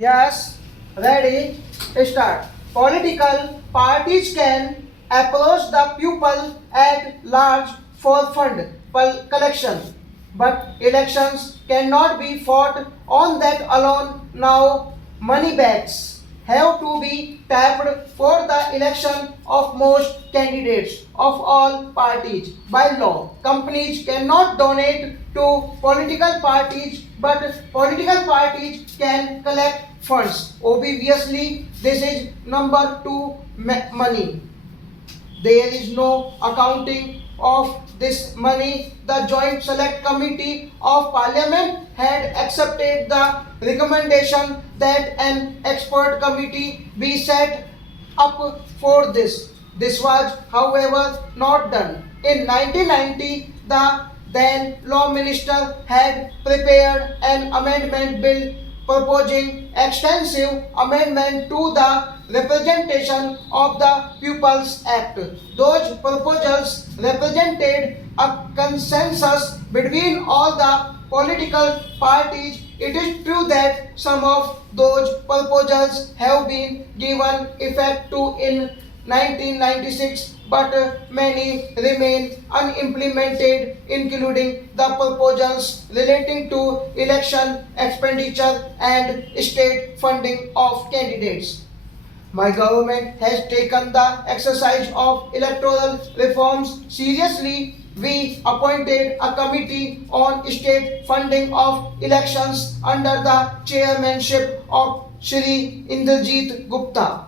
Yes, ready, start. Political parties can approach the people at large for fund collection, but elections cannot be fought on that alone. Now, money bags have to be tapped for the election of most candidates of all parties. By law, companies cannot donate to political parties, but political parties can collect funds. Obviously, this is number two money. There is no accounting of this money. The Joint Select Committee of Parliament had accepted the recommendation that an expert committee be set up for this. This was, however, not done. In 1990, the then Law Minister had prepared an amendment bill proposing extensive amendment to the Representation of the People's Act. Those proposals represented a consensus between all the political parties. It is true that some of those proposals have been given effect to in 1996, but many remain unimplemented, including the proposals relating to election expenditure and state funding of candidates. My government has taken the exercise of electoral reforms seriously. We appointed a committee on state funding of elections under the chairmanship of Shri Indrajit Gupta.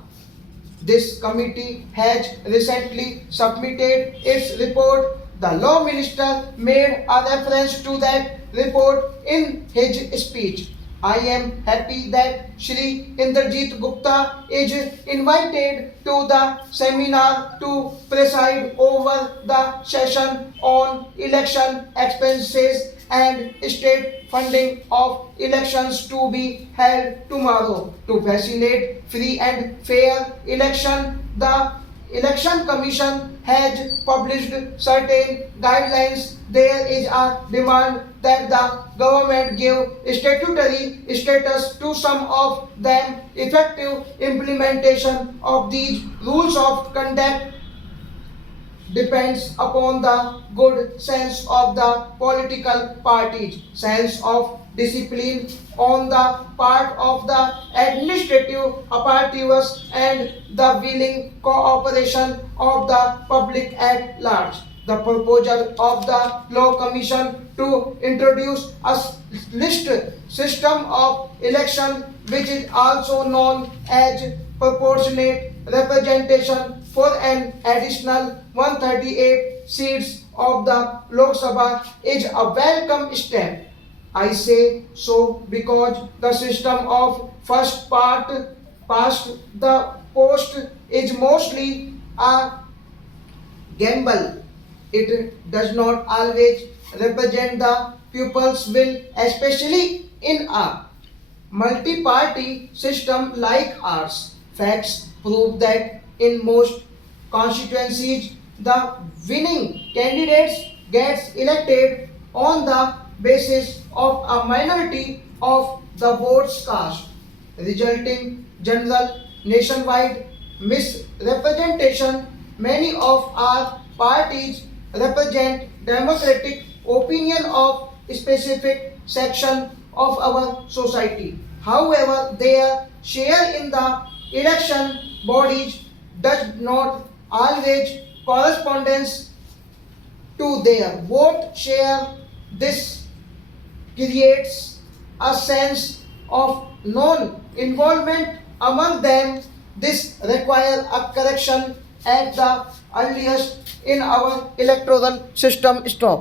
This committee has recently submitted its report. The Law Minister made a reference to that report in his speech. I am happy that Shri Indrajit Gupta is invited to the seminar to preside over the session on election expenses and state funding of elections to be held tomorrow. To facilitate free and fair election, the Election Commission has published certain guidelines. There is a demand that the government give statutory status to some of them. Effective implementation of these rules of conduct depends upon the good sense of the political parties, sense of discipline on the part of the administrative apparatus, and the willing cooperation of the public at large. The proposal of the Law Commission to introduce a list system of election, which is also known as proportionate representation, for an additional 138 seats of the Lok Sabha, is a welcome step. I say so because the system of first part past the post is mostly a gamble. It does not always represent the people's will, especially in a multi-party system like ours. Facts prove that in most constituencies, the winning candidates gets elected on the basis of a minority of the votes cast, resulting general nationwide misrepresentation. Many of our parties represent democratic opinion of specific section of our society. However, their share in the election bodies does not always correspondence to their vote share. This creates a sense of non-involvement among them. This requires a correction at the earliest in our electoral system. Stop.